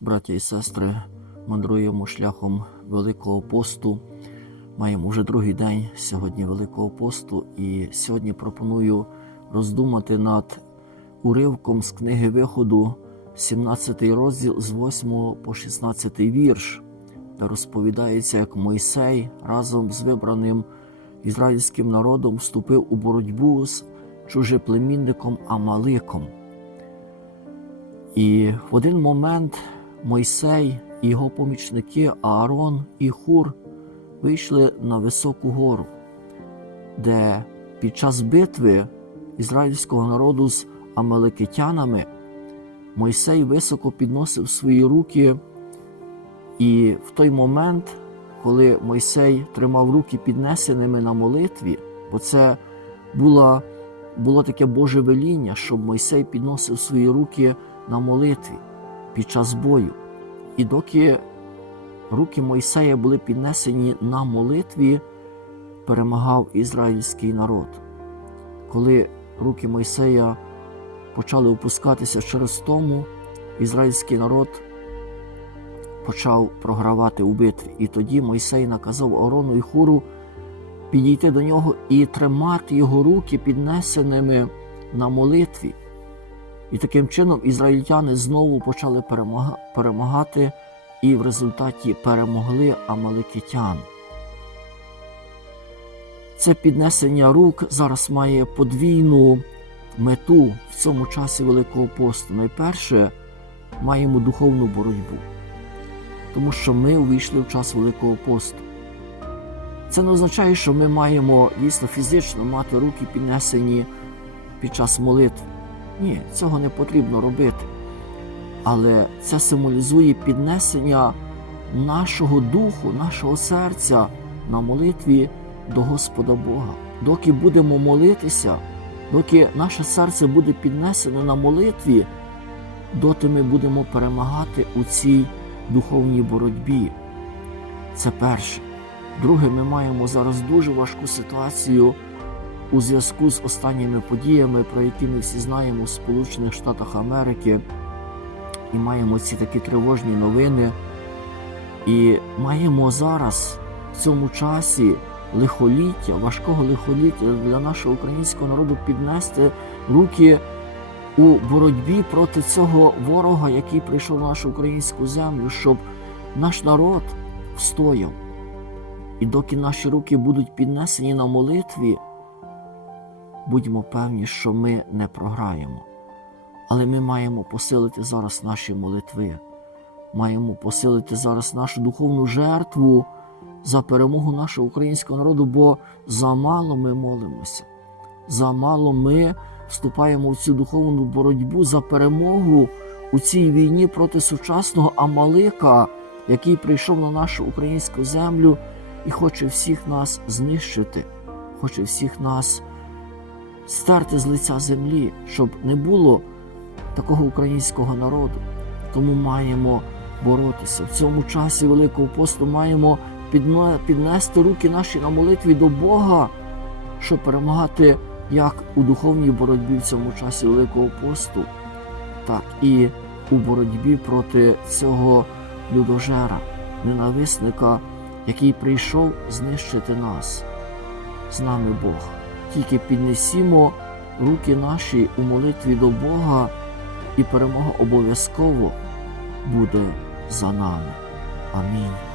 Браття і сестри, мандруємо шляхом Великого посту. Маємо вже другий день сьогодні Великого посту, і сьогодні пропоную роздумати над уривком з книги Виходу, 17 розділ з 8 по 16 вірш, де розповідається, як Мойсей разом з вибраним ізраїльським народом вступив у боротьбу з чужеплемінником Амаликом. І в один момент Мойсей і його помічники Аарон і Хур вийшли на високу гору, де під час битви ізраїльського народу з амалекитянами Мойсей високо підносив свої руки, і в той момент, коли Мойсей тримав руки піднесеними на молитві, бо це була, було таке Боже веління, щоб Мойсей підносив свої руки на молитві під час бою. І доки руки Мойсея були піднесені на молитві, перемагав ізраїльський народ. Коли руки Мойсея почали опускатися через тому, ізраїльський народ почав програвати у битві. І тоді Мойсей наказав Орону і Хуру підійти до нього і тримати його руки піднесеними на молитві. І таким чином ізраїльтяни знову почали перемагати і в результаті перемогли амаликитян. Це піднесення рук зараз має подвійну мету в цьому часі Великого посту. Найперше маємо духовну боротьбу, тому що ми увійшли в час Великого посту. Це не означає, що ми маємо дійсно фізично мати руки піднесені під час молитви. Ні, цього не потрібно робити. Але це символізує піднесення нашого духу, нашого серця на молитві до Господа Бога. Доки будемо молитися, доки наше серце буде піднесене на молитві, доти ми будемо перемагати у цій духовній боротьбі. Це перше. Друге, ми маємо зараз дуже важку ситуацію у зв'язку з останніми подіями, про які ми всі знаємо в Сполучених Штатах Америки, і маємо ці такі тривожні новини. І маємо зараз в цьому часі лихоліття, важкого лихоліття для нашого українського народу піднести руки у боротьбі проти цього ворога, який прийшов на нашу українську землю, щоб наш народ встояв. І доки наші руки будуть піднесені на молитві, будьмо певні, що ми не програємо. Але ми маємо посилити зараз наші молитви, маємо посилити зараз нашу духовну жертву за перемогу нашого українського народу, бо замало ми молимося, замало ми вступаємо в цю духовну боротьбу за перемогу у цій війні проти сучасного Амалика, який прийшов на нашу українську землю і хоче всіх нас знищити, хоче всіх нас стерти з лиця землі, щоб не було такого українського народу. Тому маємо боротися. В цьому часі Великого посту маємо піднести руки наші на молитві до Бога, щоб перемагати як у духовній боротьбі в цьому часі Великого посту, так і у боротьбі проти цього людожера, ненависника, який прийшов знищити нас. З нами Бог. Тільки піднесімо руки наші у молитві до Бога, і перемога обов'язково буде за нами. Амінь.